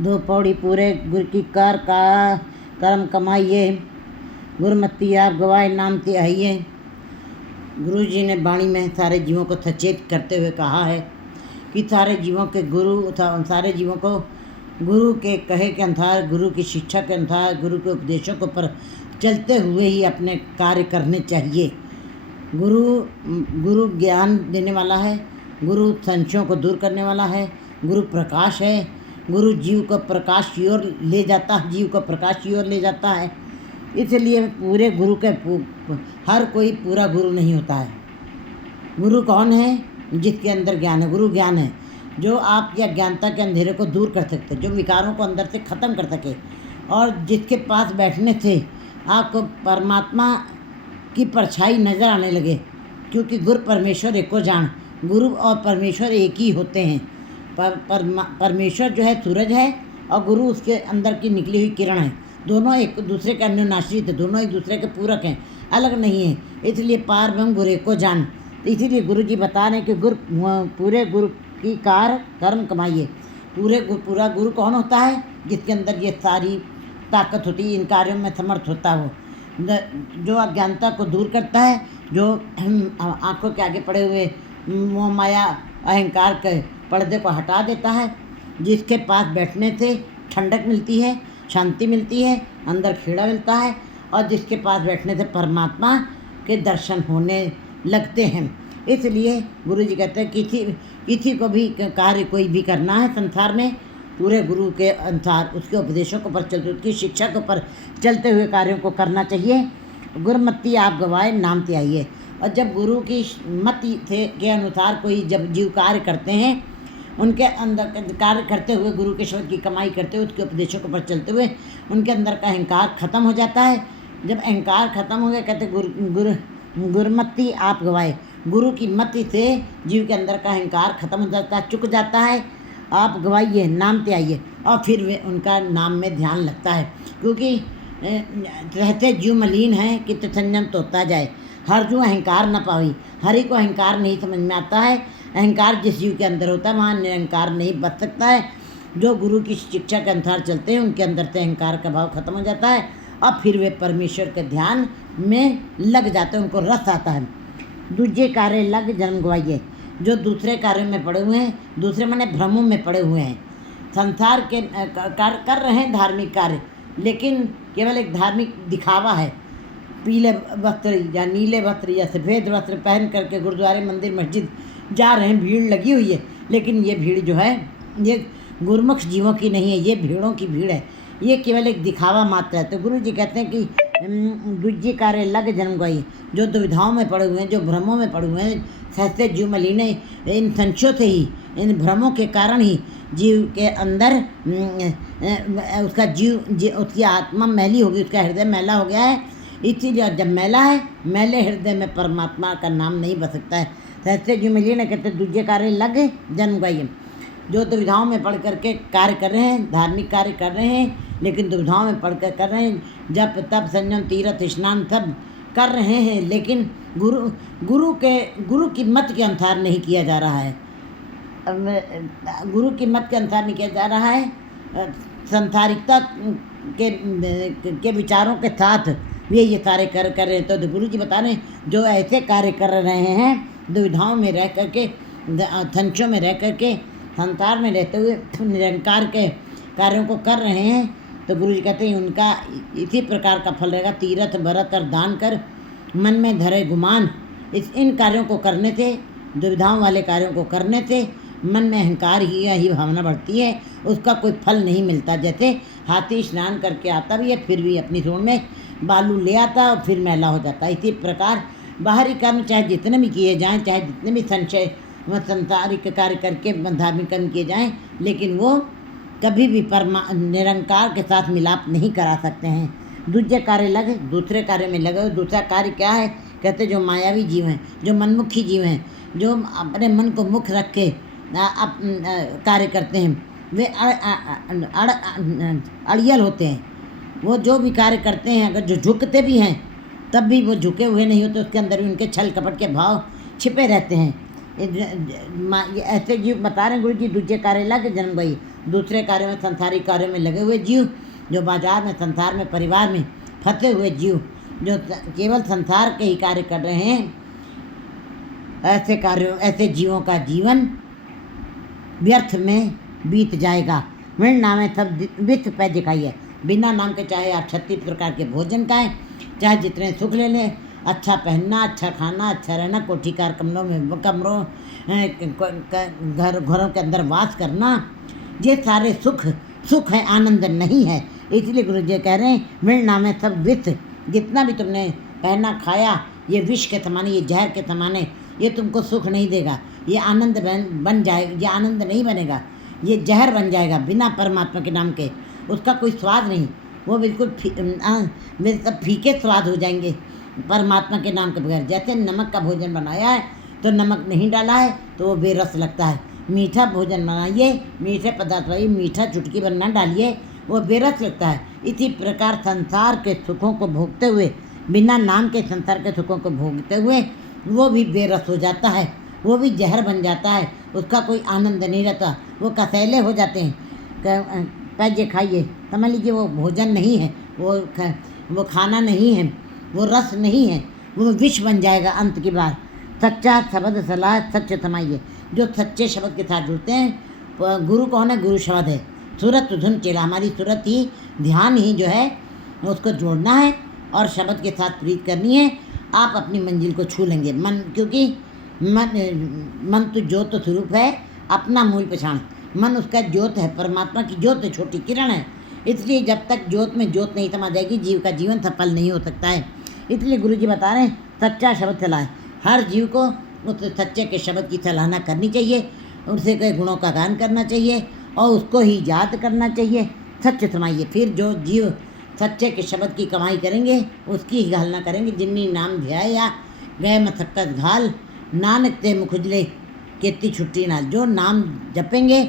दो पौड़ी पूरे गुर की कार का कर्म कमाइए, गुरमति आप गवाए नाम त्याइए। गुरु जी ने वाणी में सारे जीवों को सचेत करते हुए कहा है कि सारे जीवों के गुरु सारे जीवों को गुरु के कहे के अनुसार, गुरु की शिक्षा के अनुसार, गुरु के उपदेशों के ऊपर चलते हुए ही अपने कार्य करने चाहिए। गुरु ज्ञान देने वाला है, गुरु संशयों को दूर करने वाला है, गुरु प्रकाश है। गुरु जीव को प्रकाश की ओर ले जाता है, जीव को प्रकाश की ओर ले जाता है। इसलिए पूरे गुरु के हर कोई पूरा गुरु नहीं होता है। गुरु कौन है? जिसके अंदर ज्ञान है। गुरु ज्ञान है जो आपकी अज्ञानता के अंधेरे को दूर कर सकते, जो विकारों को अंदर से ख़त्म कर सके, और जिसके पास बैठने से आपको परमात्मा की परछाई नज़र आने लगे। क्योंकि गुरु परमेश्वर एको जान, गुरु और परमेश्वर एक ही होते हैं। परमेश्वर जो है सूरज है और गुरु उसके अंदर की निकली हुई किरण है। दोनों एक दूसरे के अन्योन्याश्रित है, दोनों एक दूसरे के पूरक हैं, अलग नहीं है। इसलिए पार ब्रह्म गुरु एको जान। तो इसीलिए गुरु जी बता रहे हैं कि पूरे गुरु की कार कर्म कमाइए। पूरा गुरु कौन होता है? जिसके अंदर ये सारी ताकत होती है, इन कार्यों में समर्थ होता है। वो जो अज्ञानता को दूर करता है, जो आंखों के आगे पड़े हुए मोह माया अहंकार के पर्दे को हटा देता है, जिसके पास बैठने से ठंडक मिलती है, शांति मिलती है, अंदर खेड़ा मिलता है, और जिसके पास बैठने से परमात्मा के दर्शन होने लगते हैं। इसलिए गुरु जी कहते हैं किसी को भी कार्य कोई भी करना है संसार में, पूरे गुरु के अनुसार, उसके उपदेशों के ऊपर चलते, उसकी शिक्षा के ऊपर चलते हुए कार्यों को करना चाहिए। गुरमति आप गवाए नाम त्याइए। और जब गुरु की मति के अनुसार कोई जब जीव कार्य करते हैं, उनके अंदर कार्य करते हुए, गुरु के शब्द की कमाई करते हुए, उसके उपदेशों के ऊपर चलते हुए उनके अंदर का अहंकार खत्म हो जाता है। जब अहंकार खत्म हो गया, कहते गुरमति आप गवाए। गुरु की मति से जीव के अंदर का अहंकार खत्म हो जाता है, चुक जाता है। आप गवाइए, नाम त्याइए, और फिर वे उनका नाम में ध्यान लगता है। क्योंकि रहते जीव मलिन है कि संयम तोता जाए, हर जो अहंकार न पावी। हरि को अहंकार नहीं समझ में आता है। अहंकार जिस जीव के अंदर होता है वहाँ निरंकार नहीं बच सकता है। जो गुरु की शिक्षा के अनुसार चलते हैं, उनके अंदर से अहंकार का भाव खत्म हो जाता है, और फिर वे परमेश्वर के ध्यान में लग जाते हैं, उनको रस आता है। दूजे कार्य लग जन्म गवाइए। जो दूसरे कार्यों में पड़े हुए हैं, दूसरे माने भ्रमों में पड़े हुए हैं, संसार के कर रहे हैं धार्मिक कार्य, लेकिन केवल एक धार्मिक दिखावा है। पीले वस्त्र या नीले वस्त्र या सफ़ेद वस्त्र पहन करके गुरुद्वारे मंदिर मस्जिद जा रहे हैं, भीड़ लगी हुई है, लेकिन ये भीड़ जो है ये गुरुमुख जीवों की नहीं है, ये भीड़ों की भीड़ है, ये केवल एक दिखावा मात्र है। तो गुरु जी कहते हैं कि दूजे कार्य लग जन्म गई। जो दुविधाओं में पड़े हुए हैं, जो भ्रमों में पड़े हुए हैं, सहस्ते जीव मलिने, इन संशयों से ही, इन भ्रमों के कारण ही जीव के अंदर उसका उसकी आत्मा मैली होगी, उसका हृदय मैला हो गया है। इसीलिए जब मैला है, मैले हृदय में परमात्मा का नाम नहीं बस सकता है। सहस्ते जीव मलिने कहते दूजे कार्य लग जन्म गई। जो दुविधाओं में पढ़ करके कार्य कर रहे हैं, धार्मिक कार्य कर रहे हैं, लेकिन दुविधाओं में पढ़ कर कर रहे हैं, जप तप संयम तीर्थ स्नान सब कर रहे हैं, लेकिन गुरु की मत के अनुसार नहीं किया जा रहा है। गुरु की मत के अनुसार नहीं किया जा रहा है। संसारिकता के विचारों के साथ वे ये कार्य कर रहे हैं। तो गुरु जी बता रहे हैं, जो ऐसे कार्य कर रहे हैं, दुविधाओं में रह करके, संशयों में रह करके, संसार में रहते हुए निरंकार के कार्यों को कर रहे हैं, तो गुरु जी कहते हैं उनका इसी प्रकार का फल रहेगा। तीर्थ व्रत और दान कर मन में धरे गुमान। इन कार्यों को करने से, दुविधाओं वाले कार्यों को करने से मन में अहंकार ही भावना बढ़ती है, उसका कोई फल नहीं मिलता। जैसे हाथी स्नान करके आता भी है, फिर भी अपनी सूंड में बालू ले आता है और फिर मैला हो जाता है। इसी प्रकार बाहरी कर्म चाहे जितने भी किए जाएँ, चाहे जितने भी संशय संसारिक कार्य करके धार्मिक कर्म किए जाएँ, लेकिन वो कभी भी निरंकार के साथ मिलाप नहीं करा सकते हैं। दूसरे कार्य लगे, दूसरे कार्य में लगे। दूसरा कार्य क्या है? कहते जो मायावी जीव हैं, जो मनमुखी जीव हैं, जो अपने मन को मुख रख के कार्य करते हैं, वे अड़ियल होते हैं। वो जो भी कार्य करते हैं, अगर जो झुकते भी हैं तब भी वो झुके हुए नहीं होते, उसके अंदर भी उनके छल कपट के भाव छिपे रहते हैं। ऐसे जीव बता रहे हैं गुरु जी, दूजे कार्य लग जन्म गई। दूसरे कार्यों में, संसारिक कार्यों में लगे हुए जीव, जो बाजार में, संसार में, परिवार में फंसे हुए जीव, जो केवल संसार के ही कार्य कर रहे हैं, ऐसे जीवों का जीवन व्यर्थ में बीत जाएगा। मेरे नाम है सब वित्त पे दिखाइए। बिना नाम के चाहे आप 36 प्रकार के भोजन खाएं, चाहे जितने सुख ले लें, अच्छा पहनना, अच्छा खाना, अच्छा रहना, कोठीकार कमरों घरों के अंदर वास करना, ये सारे सुख है, आनंद नहीं है। इसलिए गुरु जी कह रहे हैं मेरे नाम है सब वित्त। जितना भी तुमने पहना खाया, ये विष के समाने, ये जहर के समाने, ये तुमको सुख नहीं देगा। ये आनंद बन जाएगा, ये आनंद नहीं बनेगा, ये जहर बन जाएगा बिना परमात्मा के नाम के। उसका कोई स्वाद नहीं, वो बिल्कुल फीके स्वाद हो जाएंगे परमात्मा के नाम के बगैर। जैसे नमक का भोजन बनाया है तो नमक नहीं डाला है तो वो बेरस लगता है। मीठा भोजन बनाइए, मीठे पदार्थ बनाइए, मीठा चुटकी बनना डालिए, वो बेरस लगता है। इसी प्रकार संसार के सुखों को भोगते हुए, बिना नाम के संसार के सुखों को भोगते हुए वो भी बेरस हो जाता है, वो भी जहर बन जाता है, उसका कोई आनंद नहीं रहता, वो कसैले हो जाते हैं। पैजे खाइए, समझ लीजिए वो भोजन नहीं है, वो खाना नहीं है, वो रस नहीं है, वो विष बन जाएगा अंत की बार। सच्चा शब्द सलाह सच समाइए। जो सच्चे शब्द के साथ जुड़ते हैं, गुरु कौन है? गुरु शब्द है। सूरत धुन चेला, हमारी सूरत ही, ध्यान ही जो है उसको जोड़ना है और शब्द के साथ प्रीत करनी है। आप अपनी मंजिल को छू लेंगे। मन, क्योंकि मन तो ज्योत स्वरूप है, अपना मूल पहचान। मन उसका ज्योत है, परमात्मा की ज्योत है, छोटी किरण है। इसलिए जब तक ज्योत में ज्योत नहीं समा जाएगी, जीव का जीवन सफल नहीं हो सकता है। इसलिए गुरु जी बता रहे हैं सच्चा शब्द सलाह। हर जीव को उस सच्चे के शब्द की सराहना करनी चाहिए, उनसे कई गुणों का गान करना चाहिए और उसको ही याद करना चाहिए। सच समाइए। फिर जो जीव सच्चे के शब्द की कमाई करेंगे उसकी ही घालना करेंगे। जिन्नी नाम ध्याया गए मथक्कत घाल, नानक ते मुखुजले केती छुट्टी नाल। जो नाम जपेंगे,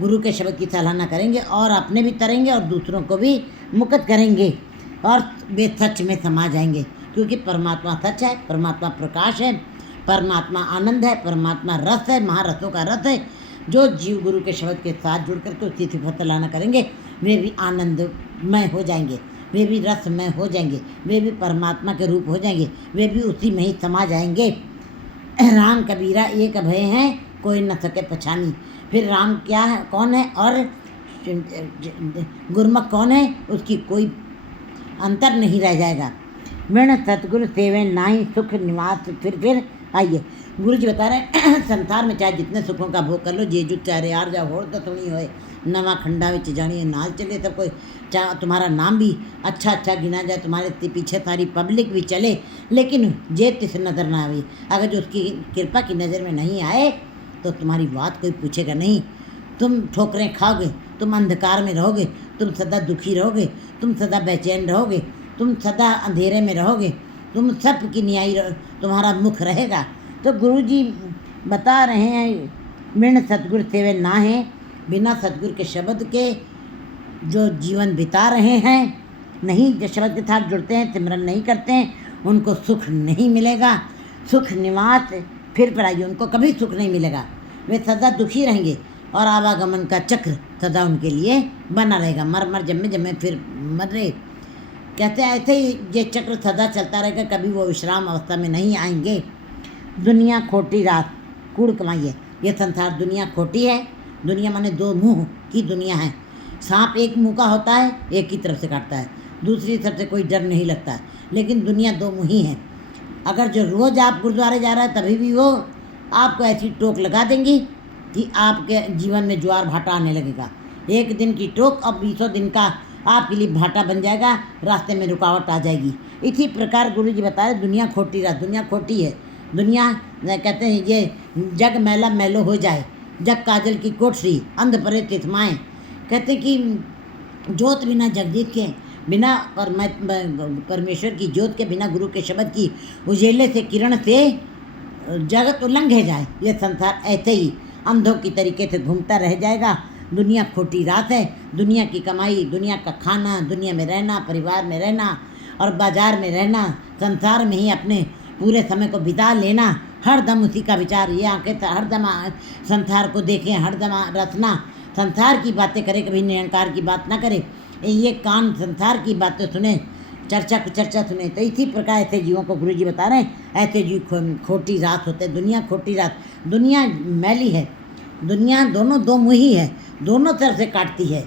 गुरु के शब्द की सराहना करेंगे और अपने भी तरेंगे और दूसरों को भी मुक्त करेंगे और वे सच में समा जाएंगे। क्योंकि परमात्मा सच है, परमात्मा प्रकाश है, परमात्मा आनंद है, परमात्मा रस है, महारसों का रस है। जो जीव गुरु के शब्द के साथ जुड़ करके उसकी सिफत सराहना करेंगे, वे भी आनंदमय हो जाएंगे, वे भी रसमय हो जाएंगे, वे भी परमात्मा के रूप हो जाएंगे, वे भी उसी में ही समा जाएंगे। राम कबीरा एक अभय हैं, कोई न सके पहचानी। फिर राम क्या है, कौन है और गुरमुख कौन है, उसकी कोई अंतर नहीं रह जाएगा। मृण सतगुरु सेवे नाई सुख निवास। फिर आइए गुरु जी बता रहे हैं संसार में चाहे जितने सुखों का भोग कर लो, जे जुट चाहे यार जा होर तो थोड़ी होए, नवा खंडा में जानिए नाल चले, तब कोई चाहे तुम्हारा नाम भी अच्छा अच्छा गिना जाए, तुम्हारे पीछे सारी पब्लिक भी चले, लेकिन जे तिस नज़र ना आवे, अगर जो उसकी कृपा की नज़र में नहीं आए तो तुम्हारी बात कोई पूछेगा नहीं। तुम ठोकरें खाओगे, तुम अंधकार में रहोगे, तुम सदा दुखी रहोगे, तुम सदा बेचैन रहोगे, तुम सदा अंधेरे में रहोगे, तुम सब की न्यायी तुम्हारा मुख रहेगा। तो गुरु जी बता रहे हैं मृण सतगुरु सेवे ना है। बिना सतगुरु के शब्द के जो जीवन बिता रहे हैं, नहीं जो शब्द के साथ जुड़ते हैं, सिमरन नहीं करते हैं, उनको सुख नहीं मिलेगा। सुख निवास फिर पर आइए, उनको कभी सुख नहीं मिलेगा, वे सदा दुखी रहेंगे और आवागमन का चक्र सदा उनके लिए बना रहेगा। मर जमे फिर मर रहे, कहते हैं ऐसे ही ये चक्र सदा चलता रहेगा, कभी वो विश्राम अवस्था में नहीं आएंगे। दुनिया खोटी रात कूड़ कमाइए। ये संसार दुनिया खोटी है। दुनिया माने दो मुंह की दुनिया है। सांप एक मुंह का होता है, एक ही तरफ से काटता है, दूसरी तरफ से कोई डर नहीं लगता है, लेकिन दुनिया दो मुंही है। अगर जो रोज़ आप गुरुद्वारे जा रहा है तभी भी वो आपको ऐसी टोक लगा देंगी कि आपके जीवन में ज्वार भाटा आने लगेगा। एक दिन की टोक अब 20 दिन का आपके लिए भाटा बन जाएगा, रास्ते में रुकावट आ जाएगी। इसी प्रकार गुरु जी बता रहे दुनिया खोटी रात, दुनिया खोटी है। दुनिया कहते हैं ये जग मैला मैलो हो जाए, जग काजल की कोठरी अंध परे तिथमाएँ। कहते कि ज्योत बिना जगदीत के, बिना परमेश्वर की ज्योत के, बिना गुरु के शब्द की उजेले से किरण से जगत उल्लंघे जाए। ये संसार ऐसे ही अंधों की तरीके से घूमता रह जाएगा। दुनिया खोटी रात है। दुनिया की कमाई, दुनिया का खाना, दुनिया में रहना, परिवार में रहना और बाजार में रहना, संसार में ही अपने पूरे समय को बिता लेना, हर दम उसी का विचार, ये आंखें हर दम संसार को देखें, हर दम रचना, संसार की बातें करे, कभी निरंकार की बात ना करे। ये कान संसार की बातें सुने, चर्चा सुने। तो इसी प्रकार ऐसे जीवों को गुरु जी बता रहे हैं, ऐसे जीव खोटी रात होते। दुनिया खोटी रात, दुनिया मैली है, दुनिया दोनों दो मुही है, दोनों तरफ से काटती है।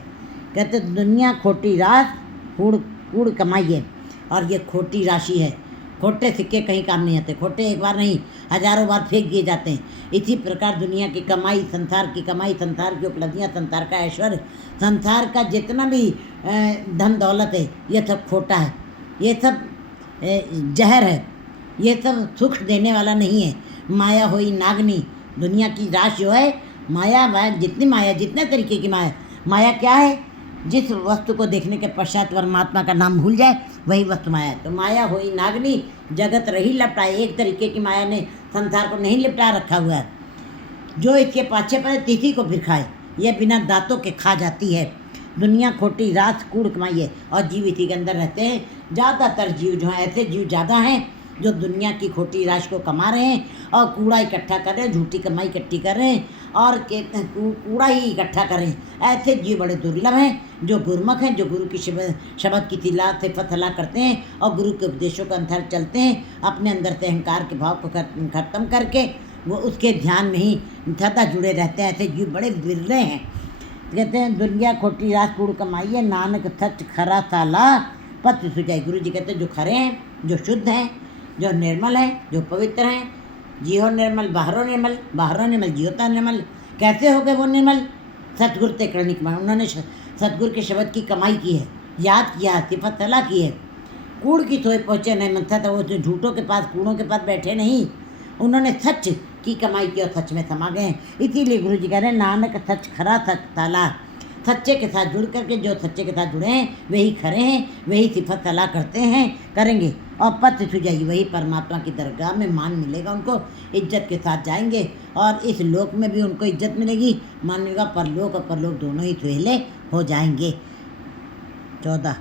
कहते दुनिया खोटी रात, कूड़ कमाई है, और ये खोटी राशि है। खोटे सिक्के कहीं काम नहीं आते, खोटे एक बार नहीं हजारों बार फेंक दिए जाते हैं। इसी प्रकार दुनिया की कमाई, संसार की कमाई, संसार की उपलब्धियाँ, संसार का ऐश्वर्य, संसार का जितना भी धन दौलत है, ये सब खोटा है, ये सब जहर है, ये सब सुख देने वाला नहीं है। माया हुई नागनी, दुनिया की राश जो है माया, जितनी माया, जितने तरीके की माया क्या है? जिस वस्तु को देखने के पश्चात परमात्मा का नाम भूल जाए, वही वस्तु माया है। तो माया हुई नागनी, जगत रही लपटाए। एक तरीके की माया ने संसार को नहीं लिपटा रखा हुआ है। जो इसके पाछे पड़े तिथि को फिर खाए, यह बिना दांतों के खा जाती है। दुनिया खोटी रात, कूड़ कमाई है, और जीव इसी के अंदर रहते हैं। ज़्यादातर जीव जो हैं, ऐसे जीव ज़्यादा हैं जो दुनिया की खोटी राशि को कमा रहे हैं और कूड़ा इकट्ठा कर रहे हैं, झूठी कमाई इकट्ठी कर रहे हैं, और कूड़ा ही इकट्ठा कर रहे हैं। ऐसे जीव बड़े दुर्लभ हैं जो गुरुमुख हैं, जो गुरु की शब्द की तिलावत से फतला करते हैं और गुरु के उपदेशों के अनुसार चलते हैं। अपने अंदर से अहंकार के भाव को खत्म करके वो उसके ध्यान में ही सदा जुड़े रहते हैं। ऐसे जीव बड़े विरले हैं। कहते हैं दुनिया खोटी रात, कूड़ कमाई है, नानक सच खरा साला पत्र सुझाई। गुरु जी कहते हैं जो खरे हैं, जो शुद्ध हैं, जो निर्मल हैं, जो पवित्र हैं, जियो निर्मल बाहरों निर्मल, बाहरों निर्मल जियोता निर्मल। कैसे हो गए वो निर्मल? सतगुरु ते करनी कमाई, उन्होंने सतगुरु के शब्द की कमाई की है, याद किया, सिफत सलाह की है। कूड़ की सोए पहुँचे नहीं मनता था, वो झूठों के पास, कूड़ों के पास बैठे नहीं, उन्होंने सच की कमाई की और सच में समा गए हैं। इसीलिए गुरु जी कह रहे हैं नानक सच खरा सच ताला। सच्चे के साथ जुड़ करके जो सच्चे के साथ जुड़े हैं वही खरे हैं, वही सिफत सलाह करते हैं, करेंगे, और पत्र सुझाई, वही परमात्मा की दरगाह में मान मिलेगा उनको, इज्जत के साथ जाएंगे। और इस लोक में भी उनको इज्जत मिलेगी, मान मिलेगा, परलोक और परलोक दोनों ही सुहेले हो जाएंगे। 14